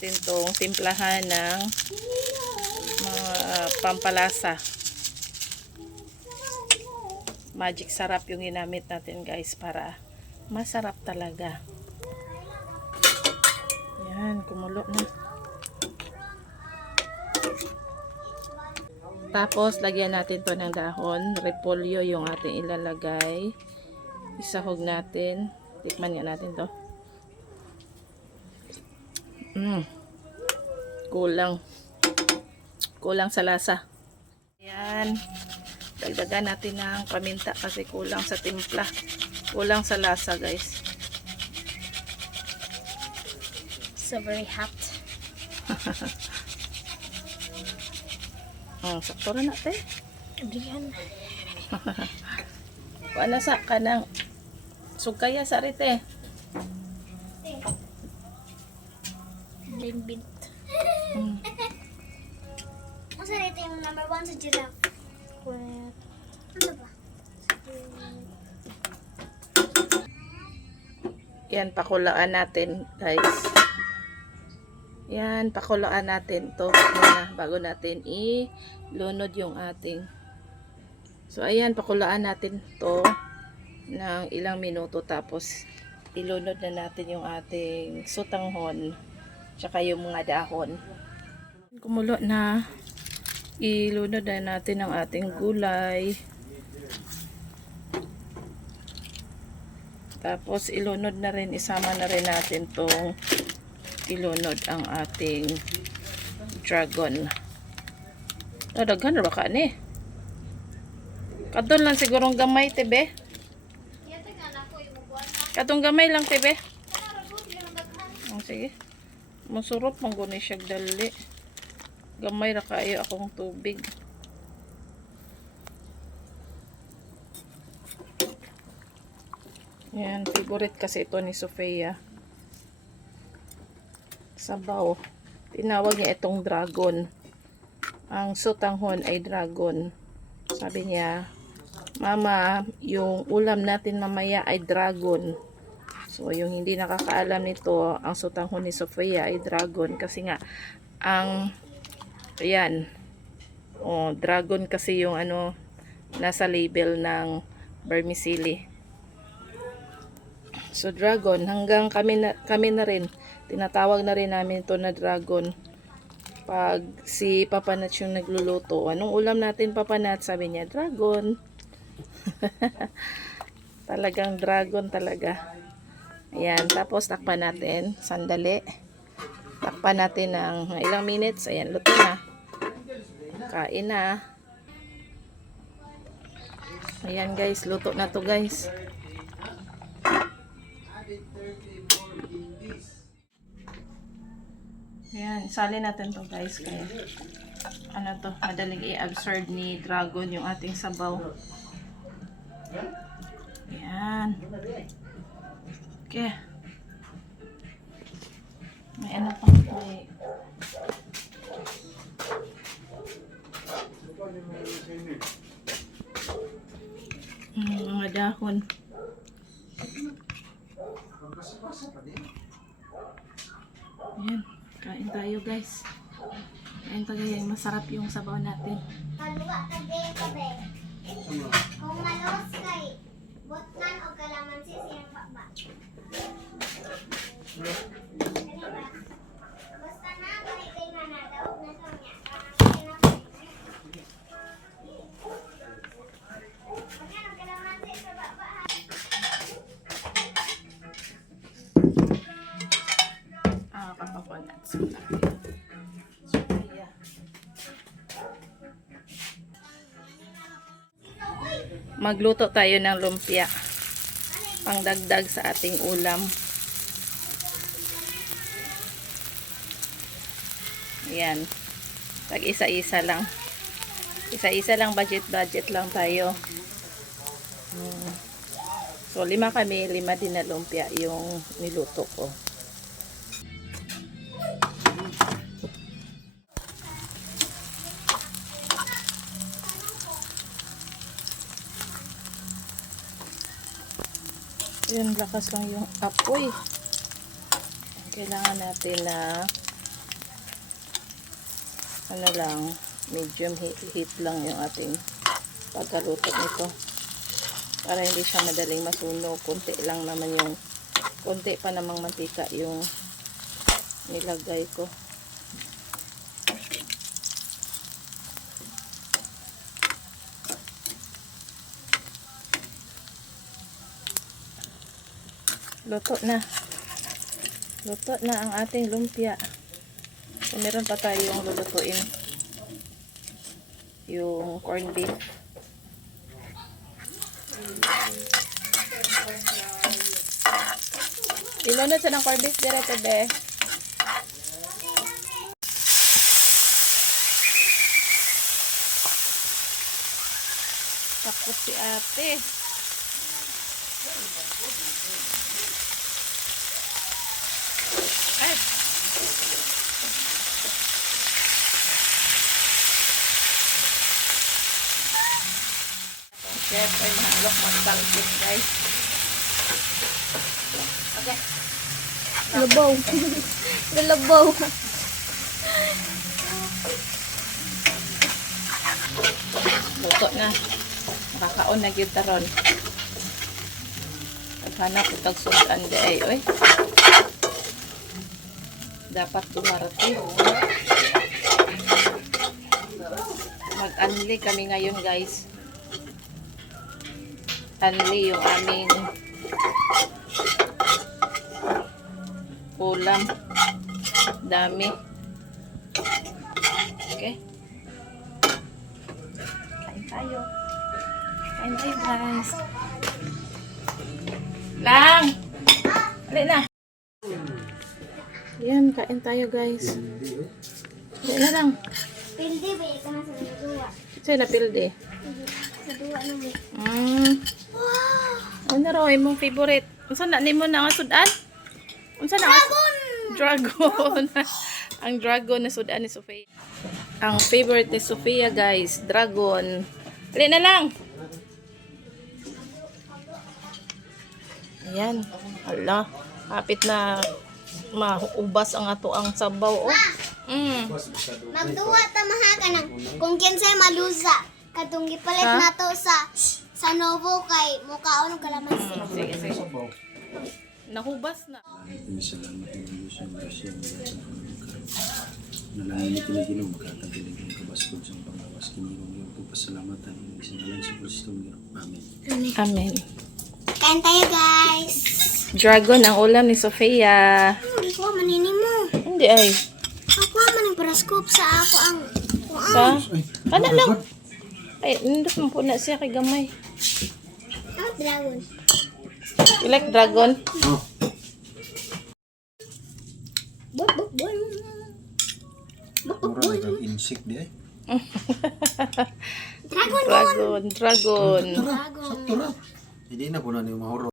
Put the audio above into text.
natin tong timplahan ng mga pampalasa. Magic sarap yung ginamit natin guys para masarap talaga. Yan, kumulo na. Tapos, lagyan natin to ng dahon. Repolyo yung ating ilalagay. Isahog natin. Tikman nga natin to. Kulang sa lasa. Ayan. Dagdagan natin ng paminta kasi kulang sa timpla. Kulang sa lasa guys. So very hot. Sakto na natin. Diyan. Wala sa kanang sugkaya sa rite. Limbit. Ang sarito yung number 1 sa giraffe. Ano ba? Yan, pakulaan natin guys. Yan, pakulaan natin to muna bago natin ilunod yung ating. So ayan, pakulaan natin to ng ilang minuto tapos ilunod na natin yung ating sutanghon tsaka yung mga dahon. Kumulo na, ilunod na natin ang ating gulay. Tapos ilunod na rin, isama na rin natin tong ilunod ang ating dragon. Daghan na ba ka ni? Kadon lang sigurong gamay tebe. Katong gamay lang tebe. Sige. Masurot man guni siya dali. Gamay ra kaayo akong tubig. Yan, favorite kasi ito ni Sofia. Sabaw. Tinawag niya itong dragon. Ang sutanghon ay dragon. Sabi niya, Mama, yung ulam natin mamaya ay dragon. So, yung hindi nakakaalam nito, ang sutanghon ni Sofia ay dragon. Kasi nga, ayan, dragon kasi yung nasa label ng vermicelli. So, dragon, hanggang kami na rin, tinatawag na rin namin ito na dragon. Pag si Papa Nat yung nagluluto, anong ulam natin Papa Nat? Sabi niya, dragon. Talagang dragon talaga. Ayan, tapos takpan natin. Sandali. Takpan natin ng ilang minutes. Ayan, luto na. Kain na. Ayan guys, luto na to guys. Ayan, isalin natin to guys. Kaya, madaling i-absorb ni dragon yung ating sabaw. Ayan. Okay. May pang may. Mga dahon. Ayan. Kain tayo guys. Kain tayo. Masarap yung sabaw natin. Kung malos kay butnan o kalamansi siyang baba. Basta na kay manadaw na sa niya. Kalamansi sa baba. Kapakonats. Magluto tayo ng lumpia. Pangdagdag sa ating ulam. Ayan. Tag isa-isa lang. Isa-isa lang, budget lang tayo. So, 5 kami, 5 din na lumpia yung niluto ko. Yun, lakas lang yung apoy. Kailangan natin na ano lang, medium heat lang yung ating pagkaluto nito. Para hindi siya madaling masunog. Kunti lang naman yung, kunti pa namang mantika yung nilagay ko. Luto na. Luto na ang ating lumpia. So, meron pa tayong lulutuin. Yung corned beef. Ilunod sa ng corned beef direto, be. Tapos si ate. Ay. Chef ay mahalok magtangkit, guys. Okay. Labaw. Labaw. Luto na. Makakaon na gyud taron. Naghanap itag sudan di ay, oy. Dapat dumarating. Mag-anli kami ngayon, guys. Anli yung aming ulam. Dami. Okay. Kain tayo. Kain tayo, guys. Lang! Alin na. Yan, kain tayo, guys. Alin na lang. Pildi ba ikaw na sa duwa? Sa'yo na pilde. Sa duwa naman. Wow! Ano raw, imong favorite? Unsa na nimo na nga sudan? Unsa na nga? Dragon! Ang dragon na sudan ni Sofia. Ang favorite ni Sofia, guys, dragon. Alin na lang. Ayan. Ala, hapit na maubas ang ato ang sabaw. Oh. Magduwa ta maha ka ng kung kinsay malusa. Katong gipalit Ha? nato sa Novo kay mukaon ng kalamansi. Sige, sige. Nahubas na. Salamat ng Diyos ang grasya ng Diyos ang pagkaroon. Nalangin ni Pilipinas makatagilig ng kabaskod sa pangawas kinirong iyong pagpasalamatan ng isinalan sa Kristo ng Amen. Amen. Kain tayo, guys. Dragon ang ulam ni Sofia. Hindi ko manini mo. Hindi ay. Ako man ang paraskop sa ako ang Sa? Ano lang? Ay, nindot mo po na siya kay gamay. dragon. You like dragon? Oh, Buk buk buk. mura na kang insect di ay. Dragon. Dragon. Dragon. Sakto na. Hindi na po na niyo mahuro.